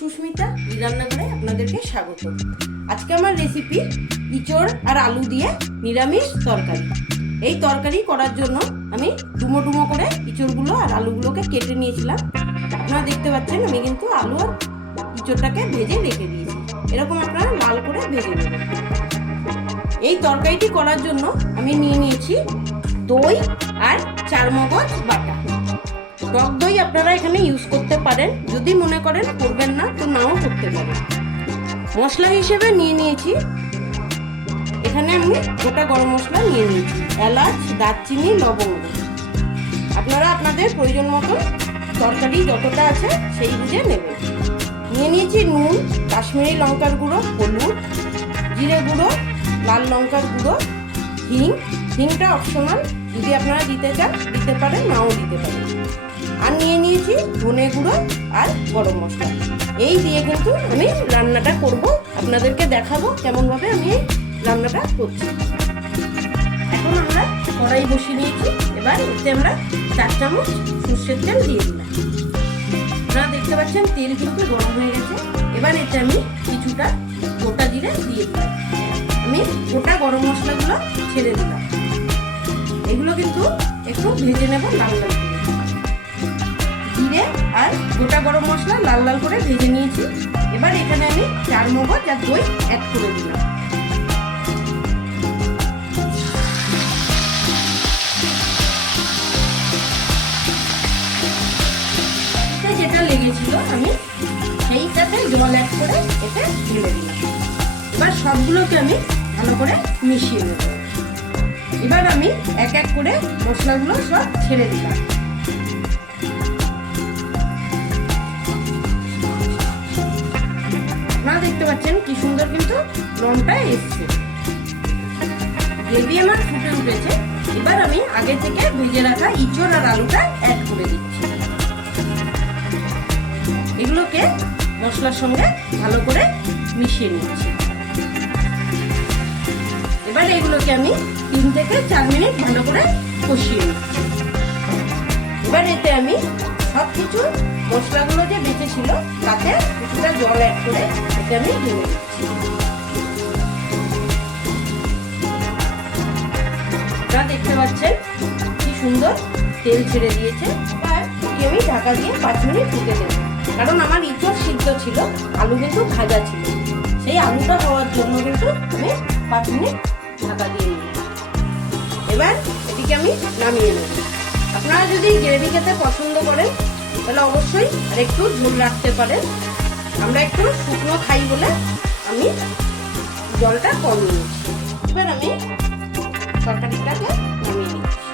সুস্মিতা রান্নাঘরে আপনাদেরকে স্বাগত। আজকে আমার রেসিপি ইঁচড় আর আলু দিয়ে নিরামিষ তরকারি। এই তরকারি করার জন্য আমি ডুমো ডুমো করে ইঁচড়গুলো আর আলুগুলোকে কেটে নিয়েছিলাম। আপনারা দেখতে পাচ্ছেন আমি কিন্তু আলু আর ইঁচড়টাকে ভেজে রেখে দিয়েছি। এরকম আপনারা লাল করে ভেজে নেবেন। এই তরকারিটি করার জন্য আমি নিয়ে নিয়েছি দই আর চারমগজ বাটা। টক দই আপনারা এখানে ইউজ করতে পারেন, যদি মনে করেন করবেন না তো নাও করতে পারেন। মশলা হিসেবে নিয়ে নিয়েছি এখানে আমি গোটা গরম মশলা নিয়ে নিয়েছি, এলাচ, দারচিনি, লবঙ্গ। আপনারা আপনাদের প্রয়োজন মতো তরকারি যতটা আছে সেই বুঝে নেবেন। নিয়ে নিয়েছি নুন, কাশ্মীরি লঙ্কার গুঁড়ো, হলুদ, জিরে গুঁড়ো, লাল লঙ্কার গুঁড়ো, হিংটা অপশনাল, যদি আপনারা দিতে চান দিতে পারেন, নাও দিতে পারেন। আর নিয়ে নিয়েছি ধনে গুঁড়ো আর গরম মশলা। এই দিয়ে কিন্তু আমি রান্নাটা করব, আপনাদেরকে দেখাবো কেমনভাবে আমি এই রান্নাটা করছি। এখন আমরা কড়াই বসিয়ে নিয়েছি, এবার এতে আমরা 4 চামচ সর্ষের তেল দিয়ে দিলাম। আপনারা দেখতে পাচ্ছেন তেল কিন্তু গরম হয়ে গেছে। এবার এতে আমি কিছুটা গোটা জিরে দিয়ে দিলাম। আমি গোটা গরম মশলাগুলো ছেড়ে দিলাম। এগুলো কিন্তু একটু ভেজে নেব লাল লাল করে। জিরে আর গোটা গরম মশলা লাল লাল করে ভেজে নিয়েছি। এবার এখানে আমি চারমগজ আর দই অ্যাড করে দিলাম। যেটা লেগেছিল আমি সেইটাতে জল অ্যাড করে এতে ঢেলে দিলাম। এবার সবগুলোকে আমি ভালো করে মিশিয়ে নেব। এবার আমি এক এক করে মশলাগুলো সব ছেড়ে দিলাম। আপনারা দেখতে পাচ্ছেন কি সুন্দর কিন্তু রংটা এসছে। গ্রেভি আমার ফুটে উঠেছে। এবার আমি আগে থেকে ভেজে রাখা ইঁচড় আর আলুটা অ্যাড করে দিচ্ছি। এগুলোকে মশলার সঙ্গে ভালো করে মিশিয়ে নিচ্ছি। এবার এগুলোকে আমি 3 থেকে 4 মিনিট ভালো করে কষিয়ে নিচ্ছি। এবার এতে আমি সবকিছু মশলাগুলো যে বেঁচে ছিল তাতে কিছুটা জল অ্যাড করে এতে আমি ঢেলে দিচ্ছি। আপনারা দেখতে পাচ্ছেন কি সুন্দর তেল ছেড়ে দিয়েছে। এবার আমি ঢাকা দিয়ে 5 মিনিট ফুটে দেবো, কারণ আমার ইঁচড় সিদ্ধ ছিল, আলু কিন্তু ভাজা ছিল। সেই আলুটা হওয়ার জন্য কিন্তু আমি 5 মিনিট ঢাকা দিয়ে নিলাম। এবার এটিকে আমি নামিয়ে নেব। আপনারা যদি গ্রেভি খেতে পছন্দ করেন তাহলে অবশ্যই আর একটু ঝোল রাখতে পারেন। আমরা একটু শুকনো খাই বলে আমি জলটা কম নিয়েছি। এবার আমি তরকারিটাকে নামিয়ে নিচ্ছি।